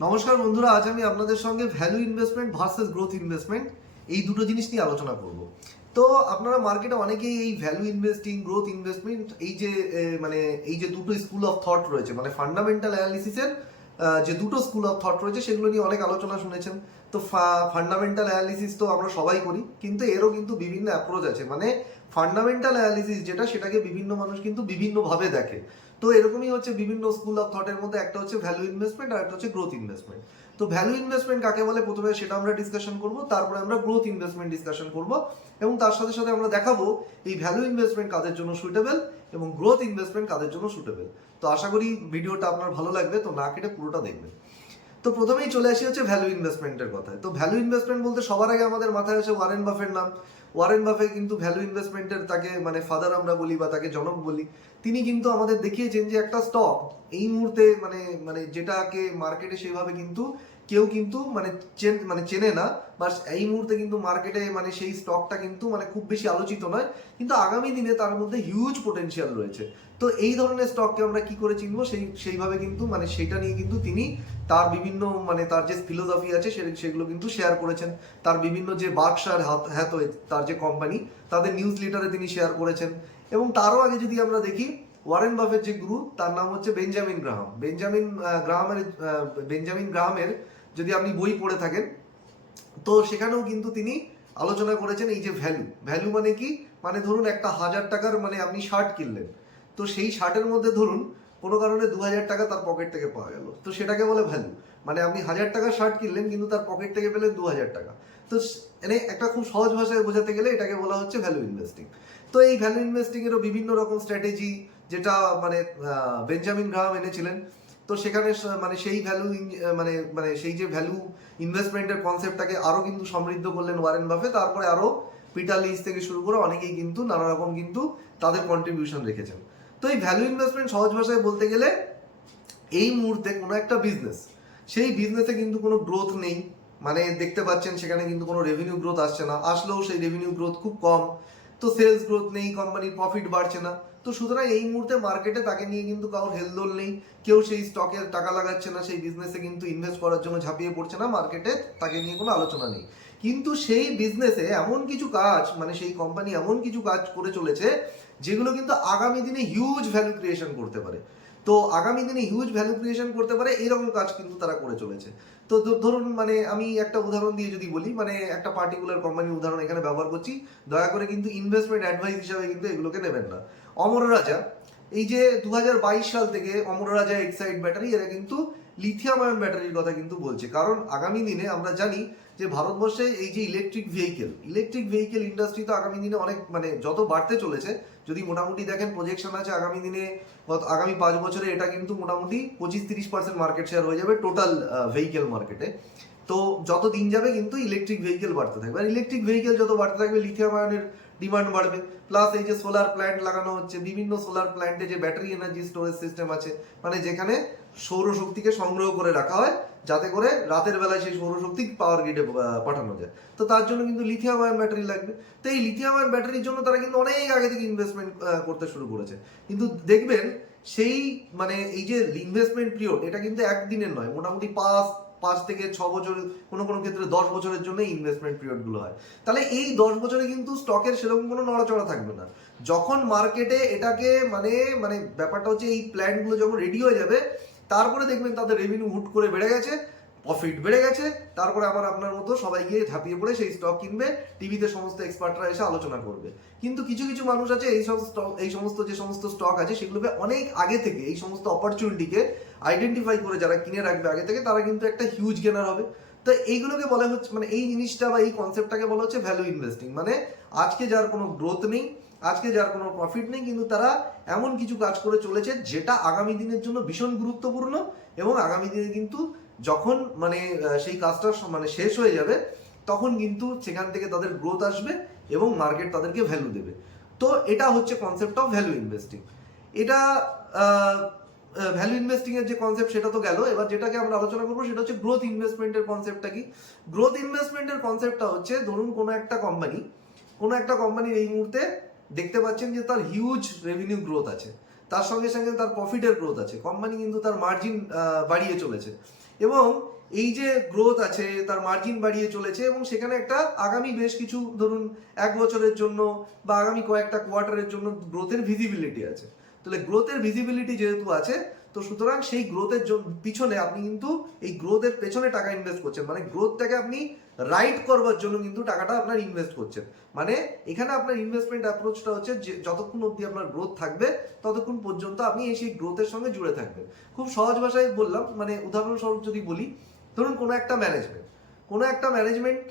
নমস্কার বন্ধুরা, আজ আমি আপনাদের সঙ্গে value investment versus growth investment এই দুটো জিনিস নিয়ে আলোচনা করব। তো আপনারা মার্কেটে অনেকেই এই ভ্যালু ইনভেস্টিং, গ্রোথ ইনভেস্টমেন্ট এই যে দুটো স্কুল অফ থট রয়েছে, মানে ফান্ডামেন্টাল অ্যানালিসিসের যে দুটো স্কুল অফ থট রয়েছে সেগুলো নিয়ে অনেক আলোচনা শুনেছেন। তো ফান্ডামেন্টাল অ্যানালিসিস তো আমরা সবাই করি, কিন্তু এরও কিন্তু বিভিন্ন অ্যাপ্রোচ আছে। মানে ফান্ডামেন্টাল অ্যানালিসিস যেটা, সেটাকে বিভিন্ন মানুষ কিন্তু বিভিন্নভাবে দেখে। তো এরকমই হচ্ছে বিভিন্ন স্কুল অফ থটের মধ্যে একটা হচ্ছে ভ্যালু ইনভেস্টমেন্ট আর একটা হচ্ছে গ্রোথ ইনভেস্টমেন্ট। তো ভ্যালু ইনভেস্টমেন্ট কাকে বলে প্রথমে সেটা আমরা ডিসকাশন করব, তারপরে আমরা গ্রোথ ইনভেস্টমেন্ট ডিসকাশন করব, এবং তার সাথে সাথে আমরা দেখাবো এই ভ্যালু ইনভেস্টমেন্ট কাদের জন্য সুইটেবল এবং গ্রোথ ইনভেস্টমেন্ট কাদের জন্য সুইটেবল। তো আশা করি ভিডিওটা আপনার ভালো লাগবে, তো না কেটে পুরোটা দেখবেন। তো প্রথমেই চলে আসি হচ্ছে ভ্যালু ইনভেস্টমেন্টের কথায়। তো ভ্যালু ইনভেস্টমেন্ট বলতে সবার আগে আমাদের মাথায় আসে ওয়ারেন বাফের নাম। ওয়ারেন বাফে কিন্তু ভ্যালু ইনভেস্টমেন্টের তাকে মানে ফাদার আমরা বলি বা তাকে জনক বলি। তিনি কিন্তু আমাদের দেখিয়েছেন যে একটা স্টক এই মুহূর্তে মানে মানে যেটাকে মার্কেটে সেইভাবে কিন্তু কেউ কিন্তু চেনে না, বা এই মুহূর্তে কিন্তু মার্কেটে মানে সেই স্টকটা কিন্তু মানে খুব বেশি আলোচিত নয়, কিন্তু আগামী দিনে তার মধ্যে হিউজ পোটেনশিয়াল রয়েছে। তো এই ধরনের স্টককে আমরা কি করে চিনবো সেইভাবে কিন্তু মানে সেইটা নিয়ে কিন্তু তিনি তার বিভিন্ন মানে তার যে ফিলোসফি আছে সেগুলো কিন্তু শেয়ার করেছেন। তার বিভিন্ন যে বার্কশায়ার হ্যাথওয়ে তার যে কোম্পানি, তাদের নিউজ লিটারে তিনি শেয়ার করেছেন। এবং তারও আগে যদি আমরা দেখি, ওয়ারেন বাফের যে গুরু তার নাম হচ্ছে বেঞ্জামিন গ্রাহাম। বেঞ্জামিন গ্রাহামের যদি আপনি বই পড়ে থাকেন, তো সেখানেও কিন্তু তিনি আলোচনা করেছেন এই যে ভ্যালু মানে কি, মানে ধরুন একটা 1000 টাকার মানে আপনি শার্ট কিনলেন, তো সেই শার্টের মধ্যে ধরুন কোনো কারণে 2000 টাকা তার পকেট থেকে পাওয়া গেল, তো সেটাকে বলে ভ্যালু। মানে আপনি 1000 টাকার শার্ট কিনলেন কিন্তু তার পকেট থেকে পেলেন 2000 টাকা। তো মানে একটা খুব সহজ ভাষায় বোঝাতে গেলে এটাকে বলা হচ্ছে ভ্যালু ইনভেস্টিং। তো এই ভ্যালু ইনভেস্টিং এরও বিভিন্ন রকম স্ট্র্যাটেজি, যেটা মানে বেঞ্জামিন গ্রাহাম এনেছিলেন। তো সেখানে মানে সেই মানে মানে সেই যে ভ্যালু ইনভেস্টমেন্টের কনসেপ্টটাকে আরো কিন্তু সমৃদ্ধ করলেন ওয়ারেন বাফে। তারপরে আরো পিটার লিঞ্চ থেকে শুরু করে অনেকেই কিন্তু নানা রকম কিন্তু তাদের কন্ট্রিবিউশন রেখেছেন। তো এই ভ্যালু ইনভেস্টমেন্ট সহজ ভাষায় বলতে গেলে এই মুহূর্তে কোনো একটা বিজনেস, সেই বিজনেসে কিন্তু কোনো গ্রোথ নেই। মানে দেখতে পাচ্ছেন সেখানে কিন্তু কোনো রেভিনিউ গ্রোথ আসছে না, আসলেও সেই রেভিনিউ গ্রোথ খুব কম। তো সেলস গ্রোথ নেই, কোম্পানির প্রফিট বাড়ছে না। তো সুতরাং এই মুহূর্তে মার্কেটে তাকে নিয়ে কিন্তু কারোর হেলদোল নেই, কেউ সেই স্টকে টাকা লাগাচ্ছে না, সেই বিজনেসে কিন্তু ইনভেস্ট করার জন্য ঝাঁপিয়ে পড়ছে না, মার্কেটে তাকে নিয়ে কোনো আলোচনা নেই। কিন্তু সেই বিজনেসে এমন কিছু কাজ, মানে সেই কোম্পানি এমন কিছু কাজ করে চলেছে যেগুলো কিন্তু আগামী দিনে হিউজ ভ্যালু ক্রিয়েশন করতে পারে। তো আগামী দিনে হিউজ ভ্যালু ক্রিয়েশন করতে পারে এরকম কাজ কিন্তু তারা করে চলেছে। তো ধরুন মানে আমি একটা উদাহরণ দিয়ে যদি বলি, মানে একটা পার্টিকুলার কোম্পানির উদাহরণ এখানে ব্যবহার করছি, দয়া করে কিন্তু ইনভেস্টমেন্ট অ্যাডভাইস হিসাবে কিন্তু এগুলোকে নেবেন না। অমর রাজা, এই যে 2022 সাল থেকে অমর রাজা, এক্সাইড ব্যাটারি, এরা কিন্তু লিথিয়াম আয়ন ব্যাটারির কথা কিন্তু বলছে। কারণ আগামী দিনে আমরা জানি যে ভারতবর্ষে এই যে ইলেকট্রিক ভেহিকেল ইন্ডাস্ট্রি তো আগামী দিনে অনেক মানে যত বাড়তে চলেছে, যদি মোটামুটি দেখেন প্রজেকশন আছে আগামী দিনে আগামী 5 বছরে এটা কিন্তু মোটামুটি 25-30% মার্কেট শেয়ার হয়ে যাবে টোটাল ভেহিকেল মার্কেটে। তো যত দিন যাবে কিন্তু ইলেকট্রিক ভেহিকেল বাড়তে থাকবে, আর ইলেকট্রিক ভেহিকেল যত বাড়তে থাকবে লিথিয়াম আয়নের ডিমান্ড বাড়বে। প্লাস এই যে সোলার প্ল্যান্ট লাগানো হচ্ছে, বিভিন্ন সোলার প্ল্যান্টে যে ব্যাটারি এনার্জি স্টোরেজ সিস্টেম আছে, মানে যেখানে সৌরশক্তিকে সংগ্রহ করে রাখা হয় যাতে করে রাতের বেলায় সেই সৌরশক্তি পাওয়ার গ্রিডে পাঠানো যায়। তো তার জন্য কিন্তু লিথিয়াম আয়ন ব্যাটারি লাগবে। তো এই লিথিয়াম আয়ন ব্যাটারির জন্য তারা কিন্তু অনেক আগে থেকে ইনভেস্টমেন্ট করতে শুরু করেছে। কিন্তু দেখবেন সেই মানে এই যে ইনভেস্টমেন্ট পিরিয়ড, এটা কিন্তু একদিনের নয়, মোটামুটি 5 থেকে 6 বছর, কোনো কোনো ক্ষেত্রে 10 বছরের জন্য ইনভেস্টমেন্ট পিরিয়ডগুলো হয়। তাহলে এই 10 বছরে কিন্তু স্টকের সেরকম কোনো নড়াচড়া থাকবে না। যখন মার্কেটে এটাকে মানে মানে ব্যাপারটা হচ্ছে এই প্ল্যানগুলো যখন রেডি হয়ে যাবে, তারপরে দেখবেন তাদের রেভিনিউ হুট করে বেড়ে গেছে, প্রফিট বেড়ে গেছে, তারপরে আবার আপনার মতো সবাই গিয়ে ঝাঁপিয়ে পড়ে সেই স্টক কিনবে, টিভিতে সমস্ত এক্সপার্টরা এসে আলোচনা করবে। কিন্তু কিছু কিছু মানুষ আছে এই সমস্ত যে সমস্ত স্টক আছে সেগুলোকে অনেক আগে থেকে এই সমস্ত অপরচুনিটিকে আইডেন্টিফাই করে যারা কিনে রাখবে আগে থেকে, তারা কিন্তু একটা হিউজ গেনার হবে। তো এইগুলোকে বলা হচ্ছে মানে এই জিনিসটা বা এই কনসেপ্টটাকে বলা হচ্ছে ভ্যালু ইনভেস্টিং। মানে আজকে যার কোনো গ্রোথ নেই, আজকে যার কোনো প্রফিট নেই, কিন্তু তারা এমন কিছু কাজ করে চলেছে যেটা আগামী দিনের জন্য ভীষণ গুরুত্বপূর্ণ, এবং আগামী দিনে কিন্তু যখন মানে সেই কাজটা মানে শেষ হয়ে যাবে, তখন কিন্তু সেখান থেকে তাদের গ্রোথ আসবে এবং মার্কেট তাদেরকে ভ্যালু দেবে। তো এটা হচ্ছে কনসেপ্ট অফ ভ্যালু ইনভেস্টিং। এটা ভ্যালু ইনভেস্টিং এর যে কনসেপ্ট সেটা তো গেল। এবার যেটাকে আমরা আলোচনা করবো সেটা হচ্ছে গ্রোথ ইনভেস্টমেন্টের কনসেপ্টটা কি। গ্রোথ ইনভেস্টমেন্টের কনসেপ্টটা হচ্ছে ধরুন কোনো একটা কোম্পানির এই মুহূর্তে দেখতে পাচ্ছেন যে তার হিউজ রেভিনিউ গ্রোথ আছে, তার সঙ্গে সঙ্গে তার প্রফিটের গ্রোথ আছে, কোম্পানি কিন্তু তার মার্জিন বাড়িয়ে চলেছে। এবং এই যে গ্রোথ আছে তার মার্জিন বাড়িয়ে চলেছে এবং সেখানে একটা আগামী বেশ কিছু ধরুন 1 বছরের জন্য বা আগামী কয়েকটা কোয়ার্টারের জন্য গ্রোথের ভিজিবিলিটি আছে। তাহলে গ্রোথের ভিজিবিলিটি যেহেতু আছে, তো সুতরাং সেই গ্রোথের পিছনে আপনি কিন্তু এই গ্রোথের পেছনে টাকা ইনভেস্ট করছেন, মানে গ্রোথটাকে আপনি রাইড করবার জন্য কিন্তু টাকাটা আপনার ইনভেস্ট করছেন। মানে এখানে আপনার ইনভেস্টমেন্ট অ্যাপ্রোচটা হচ্ছে যে যতক্ষণ অবধি আপনার গ্রোথ থাকবে ততক্ষণ পর্যন্ত আপনি সেই গ্রোথের সঙ্গে জুড়ে থাকবেন। খুব সহজ ভাষায় বললাম, মানে উদাহরণস্বরূপ যদি বলি, ধরুন কোনো একটা ম্যানেজমেন্ট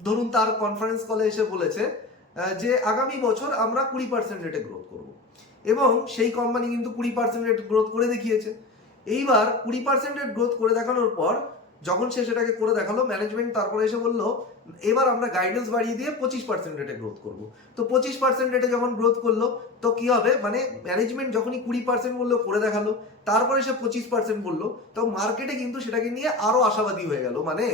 ধরুন তার কনফারেন্স কলে এসে বলেছে যে আগামী বছর আমরা 20% রেটে গ্রোথ করব, এবং সেই কোম্পানি কিন্তু 20% রেট গ্রোথ করে দেখিয়েছে। এইবার 20% রেট গ্রোথ করে দেখানোর পর যখন সে সেটাকে করে দেখালো, ম্যানেজমেন্ট তারপরে এসে বললো এবার আমরা গাইডেন্স বাড়িয়ে দিয়ে 25% রেটে গ্রোথ করব। তো 25% রেটে যখন গ্রোথ করলো তো কি হবে, মানে ম্যানেজমেন্ট যখনই 20% বললো করে দেখালো, তারপরে সে 25% বললো, তো মার্কেটে কিন্তু সেটাকে নিয়ে আরো আশাবাদী হয়ে গেল। মানে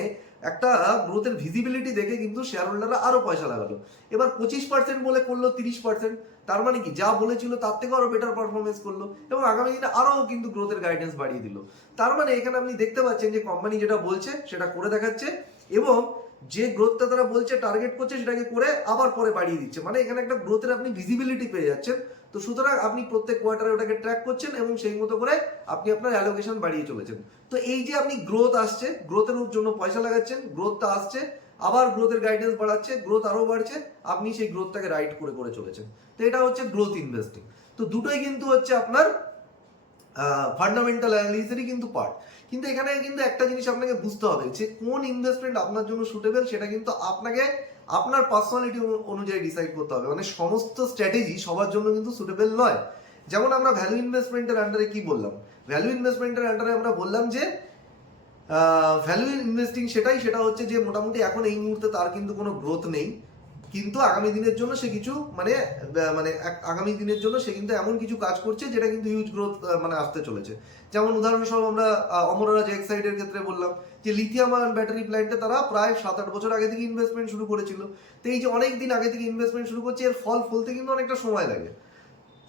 একটা গ্রোথের ভিজিবিলিটি দেখে কিন্তু শেয়ার হোল্ডাররা আরো পয়সা লাগালো। এবার 25% বলে করলো 30%, তার মানে কি যা বলেছিল তার থেকে আরো বেটার পারফরমেন্স করলো এবং আগামী দিনে আরো কিন্তু গ্রোথের গাইডেন্স বাড়িয়ে দিল। তার মানে এখানে আপনি দেখতে পাচ্ছেন যে কোম্পানি যেটা বলছে সেটা করে দেখাচ্ছে, এবং যে গ্রোথটা তারা বলছে টার্গেট করছে সেটাকে করে আবার পরে বাড়িয়ে দিচ্ছে। মানে এখানে একটা গ্রোথের আপনি ভিজিবিলিটি পেয়ে যাচ্ছেন। তো সুতরাং আপনি প্রত্যেক কোয়ার্টারে ওটাকে ট্র্যাক করছেন এবং সেই মতো করে আপনি আপনার অ্যালোকেশন বাড়িয়ে চলেছেন। তো এই যে আপনি গ্রোথ আসছে, গ্রোথের জন্য পয়সা লাগাচ্ছেন, গ্রোথটা আসছে, আবার গ্রোথের গাইডেন্স বাড়াচ্ছে, গ্রোথ আরো বাড়ছে, আপনি সেই গ্রোথটাকে রাইড করে করে চলেছেন। তো এটা হচ্ছে গ্রোথ ইনভেস্টিং। তো দুটোই কিন্তু হচ্ছে আপনার ফান্ডামেন্টাল অ্যানালিসিসেরই কিন্তু পার্ট। কিন্তু এখানে কিন্তু একটা জিনিস আপনাকে বুঝতে হবে যে কোন ইনভেস্টমেন্ট আপনার জন্য সুটেবল, সেটা কিন্তু আপনাকে আপনার পার্সোনালিটি অনুযায়ী ডিসাইড করতে হবে। মানে সমস্ত স্ট্র্যাটেজি সবার জন্য কিন্তু সুটেবল নয়। যেমন আমরা ভ্যালু ইনভেস্টমেন্টের আন্ডারে কি বললাম, ভ্যালু ইনভেস্টমেন্টের আন্ডারে আমরা বললাম যে ভ্যালু ইনভেস্টিং সেটা হচ্ছে যে মোটামুটি এখন এই মুহূর্তে তার কিন্তু কোনো গ্রোথ নেই, কিন্তু আগামী দিনের জন্য সে কিছু আগামী দিনের জন্য সে কিন্তু এমন কিছু কাজ করছে যেটা কিন্তু হিউজ গ্রোথ মানে আসতে চলেছে। যেমন উদাহরণস্বরূপ আমরা অমরা এক্সাইডের ক্ষেত্রে বললাম যে লিথিয়াম আয়ন ব্যাটারি প্ল্যান্টে তারা প্রায় 7-8 বছর আগে থেকে ইনভেস্টমেন্ট শুরু করেছিল। তো এই যে অনেক দিন আগে থেকে ইনভেস্টমেন্ট শুরু করছে, এর ফল ফলতে কিন্তু অনেকটা সময় লাগে।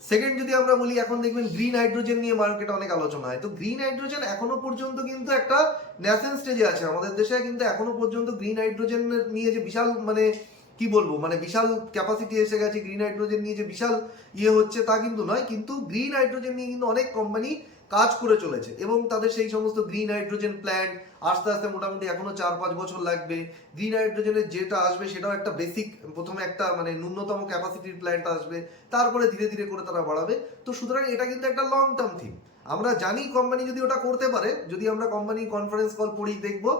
সেকেন্ড যদি আমরা বলি, এখন দেখবেন গ্রিন হাইড্রোজেন নিয়ে মার্কেটে অনেক আলোচনা হয়। তো গ্রিন হাইড্রোজেন এখনো পর্যন্ত কিন্তু একটা ন্যাসেন্ট স্টেজে আছে আমাদের দেশে, কিন্তু এখনো পর্যন্ত গ্রিন হাইড্রোজেন নিয়ে যে বিশাল মানে কি বলবো মানে বিশাল ক্যাপাসিটি এসে গেছে, গ্রিন হাইড্রোজেন নিয়ে যে বিশাল হচ্ছে তা কিন্তু নয়। কিন্তু গ্রিন হাইড্রোজেন নিয়ে কিন্তু অনেক কোম্পানি কাজ করে চলেছে এবং তাদের সেই সমস্ত গ্রিন হাইড্রোজেন প্ল্যান্ট আস্তে আস্তে মোটামুটি এখনো 4-5 বছর লাগবে। গ্রিন হাইড্রোজেনের যেটা আসবে সেটাও একটা বেসিক, প্রথমে একটা মানে ন্যূনতম ক্যাপাসিটির প্ল্যান্ট আসবে, তারপরে ধীরে ধীরে করে তারা বাড়াবে। তো সুতরাং এটা কিন্তু একটা লং টার্ম থিম। আমরা জানি কোম্পানি যদি ওটা করতে পারে, যদি আমরা কোম্পানি কনফারেন্স কল পড়ি দেখবো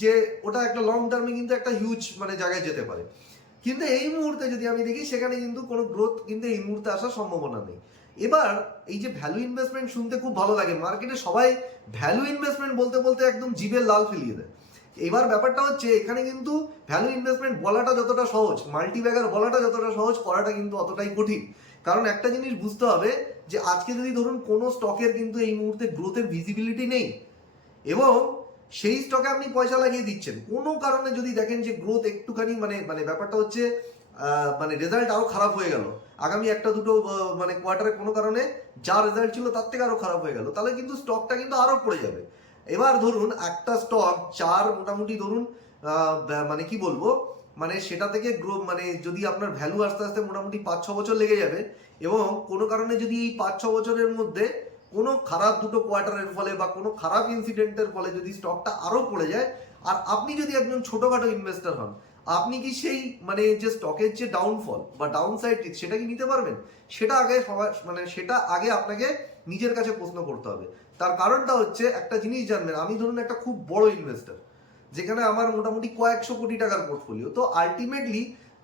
যে ওটা একটা লং টার্মে কিন্তু একটা হিউজ মানে জায়গায় যেতে পারে। কিন্তু এই মুহূর্তে যদি আমি দেখি সেখানে কিন্তু কোনো গ্রোথ কিন্তু এই মুহূর্তে আসার সম্ভাবনা নেই। এবার এই যে ভ্যালু ইনভেস্টমেন্ট শুনতে খুব ভালো লাগে, মার্কেটে সবাই ভ্যালু ইনভেস্টমেন্ট বলতে বলতে একদম জিভের লাল ফেলিয়ে দেয়। এবার ব্যাপারটা হচ্ছে এখানে কিন্তু ভ্যালু ইনভেস্টমেন্ট বলাটা যতটা সহজ, মাল্টিব্যাগার বলাটা যতটা সহজ, করাটা কিন্তু অতটাই কঠিন। কারণ একটা জিনিস বুঝতে হবে যে আজকে যদি ধরুন কোনো স্টকের কিন্তু এই মুহূর্তে গ্রোথের ভিজিবিলিটি নেই এবং সেই স্টকে আপনি পয়সা লাগিয়ে দিচ্ছেন, কোনো কারণে যদি দেখেন যে গ্রোথ একটুখানি মানে ব্যাপারটা হচ্ছে মানে রেজাল্ট আরো খারাপ হয়ে গেল, আগামী একটা দুটো মানে কোয়ার্টারে কোনো কারণে যা রেজাল্ট ছিল তার থেকে আরো খারাপ হয়ে গেল, তাহলে কিন্তু স্টকটা কিন্তু আরো পড়ে যাবে। এবার ধরুন একটা স্টক যার মোটামুটি ধরুন মানে কি বলবো মানে সেটা থেকে গ্রো মানে যদি আপনার ভ্যালু আস্তে আস্তে মোটামুটি 5-6 বছর লেগে যাবে এবং কোনো কারণে যদি এই 5-6 বছরের মধ্যে কোনো খারাপ দুটো কোয়ার্টারের ফলে বা কোনো খারাপ ইনসিডেন্টের ফলে যদি স্টকটা আরো পড়ে যায়, আর আপনি যদি একজন ছোটখাটো ইনভেস্টর হন, আপনি কি সেই মানে যে স্টকের যে ডাউনফল বা ডাউন সাইড সেটা কি নিতে পারবেন? সেটা আগে সবাই মানে সেটা আগে আপনাকে নিজের কাছে প্রশ্ন করতে হবে। তার কারণটা হচ্ছে একটা জিনিস জানবেন, আমি ধরুন একটা খুব বড় ইনভেস্টর যেখানে আমার মোটামুটি কয়েকশো কোটি টাকার পোর্টফোলিও, তো আলটিমেটলি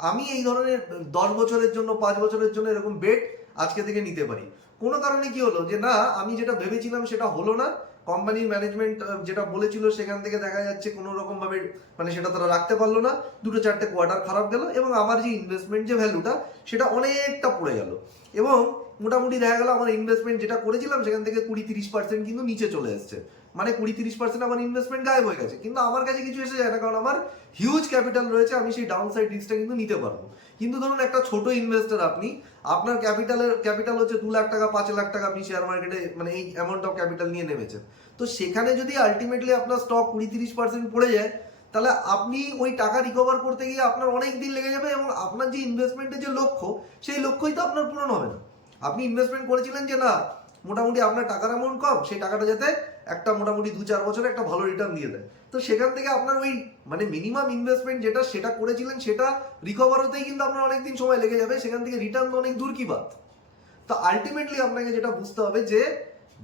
আমি এই ধরনের 10 বছরের জন্য 5 বছরের জন্য এরকম বেট আজকে থেকে নিতে পারি। কোনো কারণে কি হলো যে না আমি যেটা ভেবেছিলাম সেটা হলো না, কোম্পানির ম্যানেজমেন্ট যেটা বলেছিল সেখান থেকে দেখা যাচ্ছে কোনো রকম ভাবে মানে সেটা তারা রাখতে পারলো না, 2-4টে কোয়ার্টার খারাপ গেল এবং আমার যে ইনভেস্টমেন্ট যে ভ্যালুটা সেটা অনেকটা পড়ে গেল এবং মোটামুটি দেখা গেল আমার ইনভেস্টমেন্ট যেটা করেছিলাম সেখান থেকে 20-30% কিন্তু নিচে চলে এসছে। মানে 20-30% আমার ইনভেস্টমেন্ট গায়েব হয়ে গেছে, কিন্তু আমার কাছে কিছু এসে যায় না কারণ আমার হিউজ ক্যাপিটাল রয়েছে, আমি সেই ডাউন সাইড রিস্কটা কিন্তু নিতে পারবো। কিন্তু ধরুন একটা ছোট ইনভেস্টর, আপনি আপনার ক্যাপিটাল হচ্ছে 2 লাখ টাকা 5 লাখ টাকা, আপনি শেয়ার মার্কেটে মানে এই অ্যামাউন্ট অফ ক্যাপিটাল নিয়ে নেমেছেন। তো সেখানে যদি আলটিমেটলি আপনার স্টক 20-30% পড়ে যায়, তাহলে আপনি ওই টাকা রিকভার করতে গিয়ে আপনার অনেক দিন লেগে যাবে, এবং আপনার যে ইনভেস্টমেন্টের যে লক্ষ্য, সেই লক্ষ্যই তো আপনার পূরণ হবে না। আপনি ইনভেস্টমেন্ট করেছিলেন যে না মোটামুটি আপনার টাকার অ্যামাউন্ট কম, সেই টাকাটা যাতে একটা মোটামুটি 2-4 বছরে একটা ভালো রিটার্ন দিয়ে দেয়, তো সেখান থেকে আপনার ওই মানে মিনিমাম ইনভেস্টমেন্ট যেটা সেটা করেছিলেন সেটা রিকভার হতেই কিন্তু আপনার অনেকদিন সময় লেগে যাবে, সেখান থেকে রিটার্ন তো অনেক দূর কি বাত। তো আলটিমেটলি আপনাকে যেটা বুঝতে হবে যে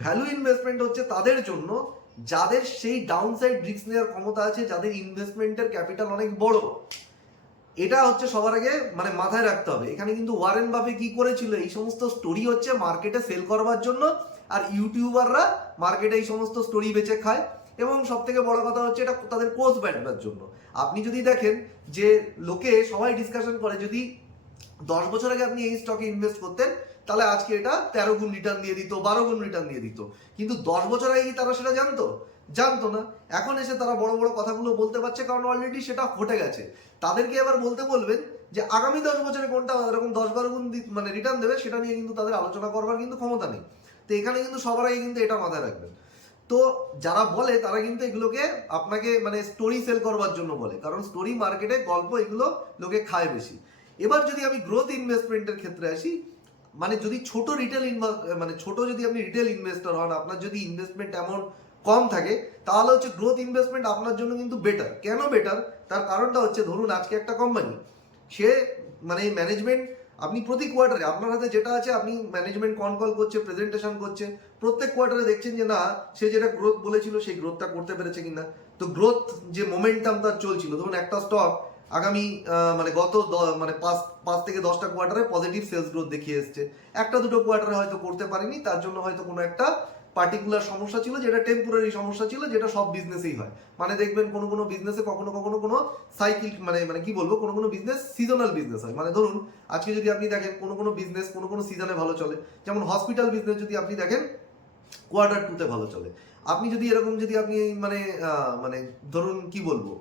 ভ্যালু ইনভেস্টমেন্ট হচ্ছে তাদের জন্য যাদের সেই ডাউনসাইড রিস্ক নেওয়ার ক্ষমতা আছে, যাদের ইনভেস্টমেন্টের ক্যাপিটাল অনেক বড়। এটা হচ্ছে সবার আগে মানে মাথায় রাখতে হবে। এখানে কিন্তু ওয়ারেন বাফে কি করেছিল, এই সমস্ত স্টোরি হচ্ছে মার্কেটে সেল করবার জন্য, আর ইউটিউবাররা মার্কেটে এই সমস্ত স্টোরি বেচে খায়, এবং সব থেকে বড় কথা হচ্ছে এটা তাদের কোচ বাড়ানোর জন্য। আপনি যদি দেখেন যে লোকে সবাই ডিসকাশন করে, যদি 10 বছর আগে আপনি এই স্টকে ইনভেস্ট করতেন তাহলে আজকে এটা 13 গুণ রিটার্ন দিয়ে দিত, 12 গুণ রিটার্ন দিয়ে দিত, কিন্তু 10 বছর আগে কি তারা সেটা জানতো না। এখন এসে তারা বড় বড় কথাগুলো বলতে পারছে, কারণ অলরেডি সেটা ঘটে গেছে। তাদেরকে এবার বলতে বলবেন যে আগামী 10 বছরে কোনটা এরকম 10-12 গুণ মানে রিটার্ন দেবে, সেটা নিয়ে কিন্তু তাদের আলোচনা করবার কিন্তু ক্ষমতা নেই। তো এখানে কিন্তু সবার আগে কিন্তু এটা মাথায় রাখবেন। তো যারা বলে তারা কিন্তু এগুলোকে আপনাকে মানে স্টোরি সেল করবার জন্য বলে, কারণ স্টোরি মার্কেটে গল্প এগুলো লোকে খায় বেশি। এবার যদি আমি গ্রোথ ইনভেস্টমেন্টের ক্ষেত্রে আসি, মানে যদি ছোট রিটেল মানে ছোট যদি আপনি রিটেল ইনভেস্টর হন, আপনার যদি ইনভেস্টমেন্ট অ্যামাউন্ট কম থাকে, তাহলে হচ্ছে গ্রোথ ইনভেস্টমেন্ট আপনার জন্য কিন্তু বেটার। কেন বেটার, তার কারণটা হচ্ছে ধরুন আজকে একটা কোম্পানি, সে মানে ম্যানেজমেন্ট আপনি প্রতি কোয়ার্টারে আপনার হাতে যেটা আছে, আপনি ম্যানেজমেন্ট কল করছে, প্রেজেন্টেশন করছে, প্রত্যেক কোয়ার্টারে দেখছেন যে না সে যেটা গ্রোথ বলেছিল সেই গ্রোথটা করতে পেরেছে কিনা। তো গ্রোথ যে মোমেন্টাম তার চলছিল, ধরুন একটা স্টক আগামী মানে গত মানে 5 থেকে 10টা কোয়ার্টারে পজিটিভ সেলস গ্রোথ দেখিয়ে এসছে, একটা দুটো কোয়ার্টারে হয়তো করতে পারেনি, তার জন্য হয়তো কোনো একটা পার্টিকুলার সমস্যা ছিল, যেটা টেম্পোরারি সমস্যা ছিল, যেটা সব বিজনেসেই হয়। মানে দেখবেন কোনো কোনো বিজনেসে কখনো কখনো কোনো সাইকেল মানে কি বলবো, কোনো কোনো বিজনেস সিজনাল বিজনেস হয়। মানে ধরুন আজকে যদি আপনি দেখেন কোনো কোনো বিজনেস কোনো কোনো সিজনে ভালো চলে, যেমন হসপিটাল বিজনেস যদি আপনি দেখেন কোয়ার্টার 2তে ভালো চলে। আপনি যদি এরকম যদি আপনি মানে মানে ধরুন কি বলবো,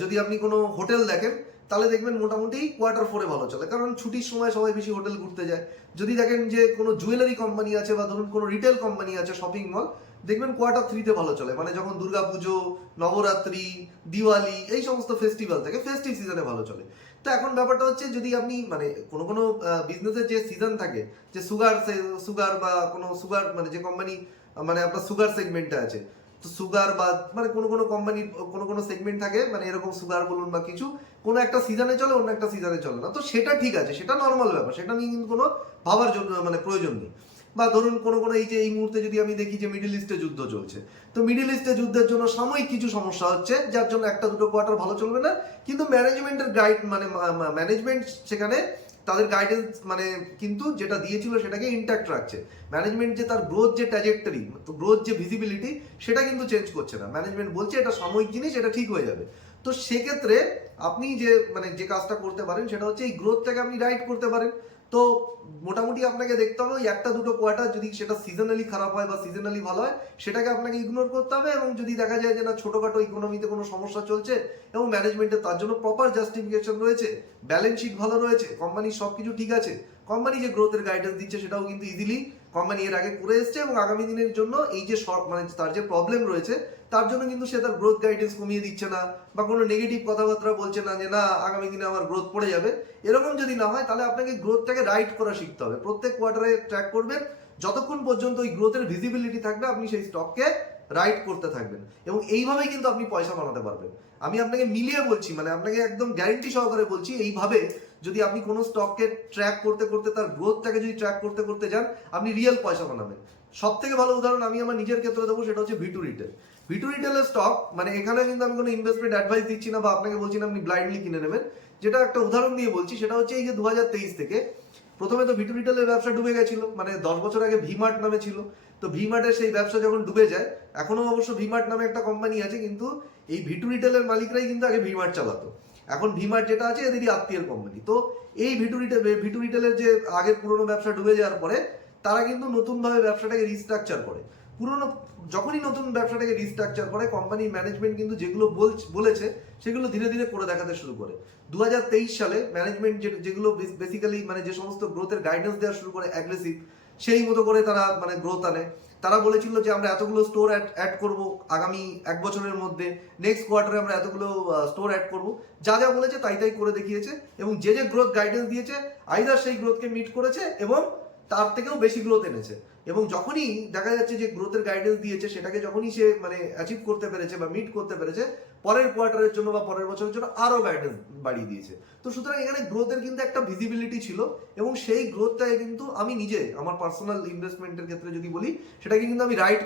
যদি আপনি কোনো হোটেল দেখেন তাহলে দেখবেন মোটামুটি কোয়ার্টার 4-এ ভালো চলে, কারণ ছুটির সময় সবাই বেশি হোটেল ঘুরতে যায়। যদি দেখেন যে কোনো জুয়েলারি কোম্পানি আছে বা ধরুন কোনো রিটেল কোম্পানি আছে, শপিং মল, দেখবেন কোয়ার্টার 3-তে ভালো চলে, মানে যখন দুর্গাপুজো, নবরাত্রি, দিওয়ালি এই সমস্ত ফেস্টিভ্যাল থাকে, ফেস্টিভ সিজনে ভালো চলে। তো এখন ব্যাপারটা হচ্ছে যদি আপনি মানে কোনো কোনো বিজনেসের যে সিজন থাকে, যে সুগার বা কোনো সুগার মানে যে কোম্পানি মানে আপনার সুগার সেগমেন্টে আছে, তো সুগার বা মানে কোনো কোনো কোম্পানির কোনো কোনো সেগমেন্ট থাকে, মানে এরকম সুগার বলুন বা কিছু, কোনো একটা সিজনে চলে অন্য একটা সিজনে চলে না, তো সেটা ঠিক আছে, সেটা নর্মাল ব্যাপার, সেটা নিয়ে কিন্তু কোনো ভাবার জন্য মানে প্রয়োজন নেই। বা ধরুন কোনো কোনো এই যে এই মুহূর্তে যদি আমি দেখি যে মিডল ইস্টে যুদ্ধ চলছে, তো মিডল ইস্টে যুদ্ধের জন্য সাময়িক কিছু সমস্যা হচ্ছে, যার জন্য একটা দুটো কোয়ার্টার ভালো চলবে না, কিন্তু ম্যানেজমেন্টের গাইড মানে ম্যানেজমেন্ট সেখানে তাদের গাইডেন্স মানে কিন্তু যেটা দিয়েছিল সেটাকে ইন্ট্যাক্ট রাখছে। ম্যানেজমেন্ট যে তার গ্রোথ যে ট্র্যাজেক্টরি, তো গ্রোথ যে ভিজিবিলিটি, সেটা কিন্তু চেঞ্জ করছে না। ম্যানেজমেন্ট বলছে এটা সাময়িক জিনিস, এটা ঠিক হয়ে যাবে। তো সেক্ষেত্রে আপনি যে মানে যে কাজটা করতে পারেন সেটা হচ্ছে এই গ্রোথটাকে আপনি রাইড করতে পারেন। তো মোটামুটি আপনাকে দেখতে হবে ওই একটা দুটো কোয়ার্টার, যদি সেটা সিজনালি খারাপ হয় বা সিজনালি ভালো হয় সেটাকে আপনাকে ইগনোর করতে হবে, এবং যদি দেখা যায় যে না ছোটোখাটো ইকোনমিতে কোনো সমস্যা চলছে এবং ম্যানেজমেন্টের তার জন্য প্রপার জাস্টিফিকেশন রয়েছে, ব্যালেন্স শিট ভালো রয়েছে, কোম্পানির সব কিছু ঠিক আছে, কোম্পানি যে গ্রোথের গাইডেন্স দিচ্ছে সেটাও কিন্তু ইজিলি কোম্পানি এর আগে করে এসছে, এবং আগামী দিনের জন্য এই যে মানে তার যে প্রবলেম রয়েছে তার জন্য কিন্তু সে তার গ্রোথ গাইডেন্স কমিয়ে দিচ্ছে না, বা কোনো নেগেটিভ কথাবার্তা বলছে না যে না আগামী দিনে আমার গ্রোথ পড়ে যাবে। এরকম যদি না হয় তাহলে আপনাকে গ্রোথটাকে রাইট করা শিখতে হবে। প্রত্যেক কোয়ার্টারে ট্র্যাক করবেন, যতক্ষণ পর্যন্ত ওই গ্রোথের ভিজিবিলিটি থাকবে আপনি সেই স্টককে রাইট করতে থাকবেন, এবং এইভাবেই কিন্তু আপনি পয়সা বানাতে পারবেন। আমি আপনাকে মিলিয়ে বলছি, মানে আপনাকে একদম গ্যারেন্টি সহকারে বলছি, এইভাবে যদি আপনি কোনো স্টককে ট্র্যাক করতে করতে তার গ্রোথটাকে যদি ট্র্যাক করতে করতে যান, আপনি রিয়েল পয়সা বানাবেন। সব থেকে ভালো উদাহরণ আমি আমার নিজের ক্ষেত্রে দেবো, সেটা হচ্ছে V2 রিটেল। V2 রিটেলের স্টক, মানে এখানে কিন্তু আমি কোনো ইনভেস্টমেন্ট অ্যাডভাইস দিচ্ছি না বা আপনাকে বলছি না আপনি ব্লাইন্ডলি কিনে নেবেন। যেটা একটা উদাহরণ দিয়ে বলছি সেটা হচ্ছে এই যে 2023 থেকে প্রথমে তো V2 রিটেলের ব্যবসা ডুবে গেছিল, মানে 10 বছর আগে ভিমার্ট নামে ছিল। তো ভিমার্টের সেই ব্যবসা যখন ডুবে যায়, এখনো অবশ্য ভিমার্ট নামে একটা কোম্পানি আছে, কিন্তু এই V2 রিটেলের মালিকরাই কিন্তু আগে ভিমার্ট চালাতো। এখন ভিমার্ট যেটা আছে এদেরই আত্মীয়ের কোম্পানি। তো এই V2 রিটেলের যে আগের পুরোনো ব্যবসা ডুবে যাওয়ার পরে তারা কিন্তু নতুনভাবে ব্যবসাটাকে রিস্ট্রাকচার করে। পুরোনো যখনই নতুন ব্যবসাটাকে রিস্ট্রাকচার করে, কোম্পানির ম্যানেজমেন্ট কিন্তু যেগুলো বলেছে সেগুলো ধীরে ধীরে করে দেখাতে শুরু করে। 2023 সালে ম্যানেজমেন্ট যেগুলো বেসিক্যালি মানে যে সমস্ত গ্রোথের গাইডেন্স দেওয়া শুরু করে অ্যাগ্রেসিভ, সেই মতো করে তারা মানে গ্রোথ আনে। তারা বলেছিল যে আমরা এতগুলো স্টোর অ্যাড করব আগামী 1 বছরের মধ্যে, নেক্সট কোয়ার্টারে আমরা এতগুলো স্টোর অ্যাড করব, যা যা বলেছে তাই তাই করে দেখিয়েছে, এবং যে যে গ্রোথ গাইডেন্স দিয়েছে আইদার সেই গ্রোথকে মিট করেছে এবং তার থেকেও বেশি গ্রোথ এনেছে। এবং যখনই দেখা যাচ্ছে যে গ্রোথের গাইডেন্স দিয়েছে সেটাকে যখনই সে মানে অ্যাচিভ করতে পেরেছে বা মিট করতে পেরেছে, পরের কোয়ার্টারের জন্য বা পরের বছরের জন্য আরো গাইডেন্স বাড়িয়ে দিয়েছে। তো সুতরাং এখানে গ্রোথের কিন্তু একটা ভিজিবিলিটি ছিল, এবং সেই গ্রোথটাকে কিন্তু আমি নিজে আমার পার্সোনাল ইনভেস্টমেন্টের ক্ষেত্রে যদি বলি, সেটাকে কিন্তু আমি রাইড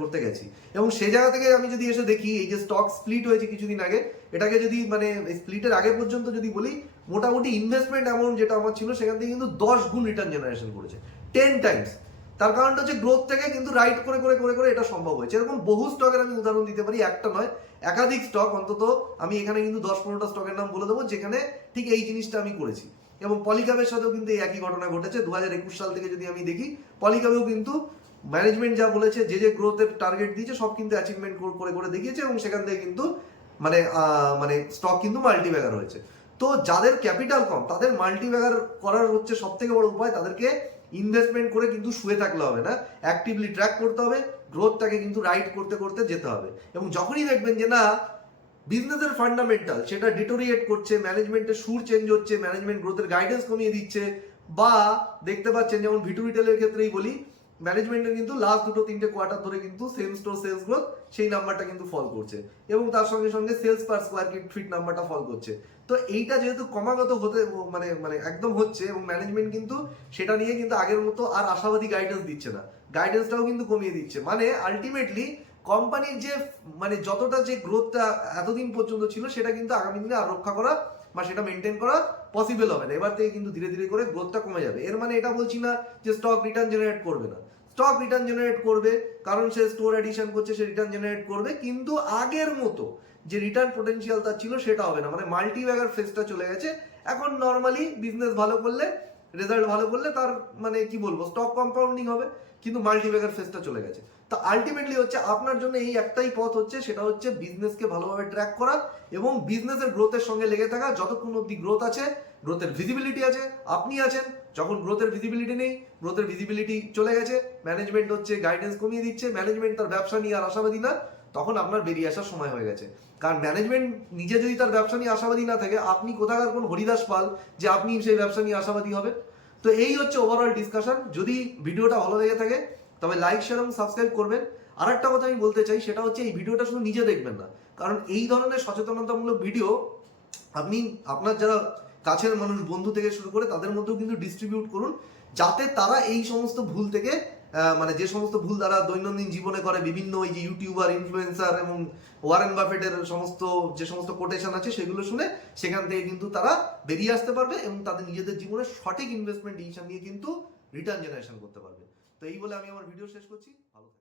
করতে গেছি। এবং সেই জায়গা থেকে আমি যদি এসে দেখি এই যে স্টক স্প্লিট হয়েছে কিছুদিন আগে, এটাকে যদি মানে স্প্লিটের আগে পর্যন্ত যদি বলি, মোটামুটি ইনভেস্টমেন্ট অ্যামাউন্ট যেটা আমার ছিল সেখান থেকে কিন্তু 10 গুণ রিটার্ন জেনারেশন করেছে, 10 টাইমস। তার কারণটা হচ্ছে গ্রোথ থেকে কিন্তু রাইট করে এটা সম্ভব হয়েছে। এরকম বহু স্টকের আমি উদাহরণ দিতে পারি, একটা নয় একাধিক স্টক, অন্তত আমি এখানে কিন্তু 10-15টা স্টকের নাম বলে দেবো যেখানে ঠিক এই জিনিসটা আমি করেছি। এবং পলিক্যাবের সাথেও কিন্তু এই একই ঘটনা ঘটেছে। 2021 সাল থেকে যদি আমি দেখি, পলিক্যাবেও কিন্তু ম্যানেজমেন্ট যা বলেছে, যে গ্রোথের টার্গেট দিয়েছে সব কিন্তু অ্যাচিভমেন্ট করে দেখিয়েছে, এবং সেখান থেকে কিন্তু মানে স্টক কিন্তু মাল্টিব্যাগার হয়েছে। তো যাদের ক্যাপিটাল কম তাদের মাল্টিব্যাগার করার হচ্ছে সব থেকে বড় উপায়, তাদেরকে ইনভেস্টমেন্ট করে কিন্তু শুয়ে থাকলে হবে না, অ্যাক্টিভলি ট্র্যাক করতে হবে, গ্রোথটাকে কিন্তু রাইড করতে যেতে হবে। এবং যখনই দেখবেন যে না বিজনেসের ফান্ডামেন্টাল সেটা ডিটোরিয়েট করছে, ম্যানেজমেন্টের সুর চেঞ্জ হচ্ছে, ম্যানেজমেন্ট গ্রোথের গাইডেন্স কমিয়ে দিচ্ছে, বা দেখতে পাচ্ছেন যেমন ভিটু রিটেলের ক্ষেত্রেই বলি, ম্যানেজমেন্টের কিন্তু লাস্ট 2-3টে কোয়ার্টার ধরে কিন্তু সেম স্টোর সেলস গ্রোথ সেই নাম্বারটা কিন্তু ফল করছে, এবং তার সঙ্গে সঙ্গে সেলস পার স্কোয়ার ফিট নাম্বারটা ফল করছে। তো এইটা যেহেতু ক্রমাগত হতে মানে একদম হচ্ছে, এবং ম্যানেজমেন্ট কিন্তু সেটা নিয়ে কিন্তু আগের মতো আর আশাবাদী গাইডেন্স দিচ্ছে না, গাইডেন্সটাও কিন্তু কমিয়ে দিচ্ছে। মানে আলটিমেটলি কোম্পানির যে মানে যতটা যে গ্রোথটা এতদিন পর্যন্ত ছিল সেটা কিন্তু আগামী দিনে আর রক্ষা করা বা সেটা মেনটেন করা পসিবল হবে না। এবার থেকে কিন্তু ধীরে ধীরে করে গ্রোথটা কমে যাবে। এর মানে এটা বলছি না যে স্টক রিটার্ন জেনারেট করবে না, স্টক রিটার্ন জেনারেট করবে, কারণ সে স্টোর এডিশন করছে, সে রিটার্ন জেনারেট করবে, কিন্তু আগের মতো যে রিটার্ন পোটেনশিয়াল তার ছিল সেটা হবে না। মানে মাল্টিব্যাগার ফেজটা চলে গেছে। এখন নর্মালি বিজনেস ভালো করলে, রেজাল্ট ভালো করলে তার মানে কি বলবো স্টক কম্পাউন্ডিং হবে, কিন্তু মাল্টিব্যাগার ফেজটা চলে গেছে। তো আলটিমেটলি হচ্ছে আপনার জন্য এই একটাই পথ হচ্ছে, সেটা হচ্ছে বিজনেসকে ভালোভাবে ট্র্যাক করা এবং বিজনেসের গ্রোথের সঙ্গে লেগে থাকা। যতক্ষণ অব্দি গ্রোথ আছে, গ্রোথের ভিজিবিলিটি আছে, আপনি আছেন। যখন গ্রোথের ভিজিবিলিটি নেই, গ্রোথের ভিজিবিলিটি চলে গেছে, ম্যানেজমেন্ট হচ্ছে গাইডেন্স কমিয়ে দিচ্ছে, ম্যানেজমেন্ট তার ব্যবসা নিয়ে আর আশাবাদী না, তখন আপনার বেরিয়ে আসার সময় হয়ে গেছে। কারণ ম্যানেজমেন্ট নিজে যদি তার ব্যবসা নিয়ে আশাবাদী না থাকে, আপনি কোথাকার কোন হরিদাস পাল যে আপনি সেই ব্যবসা নিয়ে আশাবাদী হবে? তো এই হচ্ছে ওভারঅল ডিসকাশন। যদি ভিডিওটা ভালো লেগে থাকে তবে লাইক, শেয়ার এবং সাবস্ক্রাইব করবেন। আর একটা কথা আমি বলতে চাই, সেটা হচ্ছে এই ভিডিওটা শুধু নিজে দেখবেন না, কারণ এই ধরনের সচেতনতামূলক ভিডিও আপনি আপনার যারা কাছের মানুষ, বন্ধু থেকে শুরু করে তাদের মধ্যেও কিন্তু ডিস্ট্রিবিউট করুন, যাতে তারা এই সমস্ত ভুল থেকে মানে যে সমস্ত ভুল তারা দৈনন্দিন জীবনে করে, বিভিন্ন ওই যে ইউটিউবার, ইনফ্লুয়েন্সার এবং ওয়ারেন বাফেটের যে সমস্ত কোটেশন আছে সেগুলো শুনে সেখান থেকে কিন্তু তারা বেরিয়ে আসতে পারবে এবং তাদের নিজেদের জীবনে সঠিক ইনভেস্টমেন্ট ডিসিশন নিয়ে কিন্তু রিটার্ন জেনারেশন করতে পারবে। তো এই বলে আমি আমার ভিডিও শেষ করছি। ভালো থাকবেন।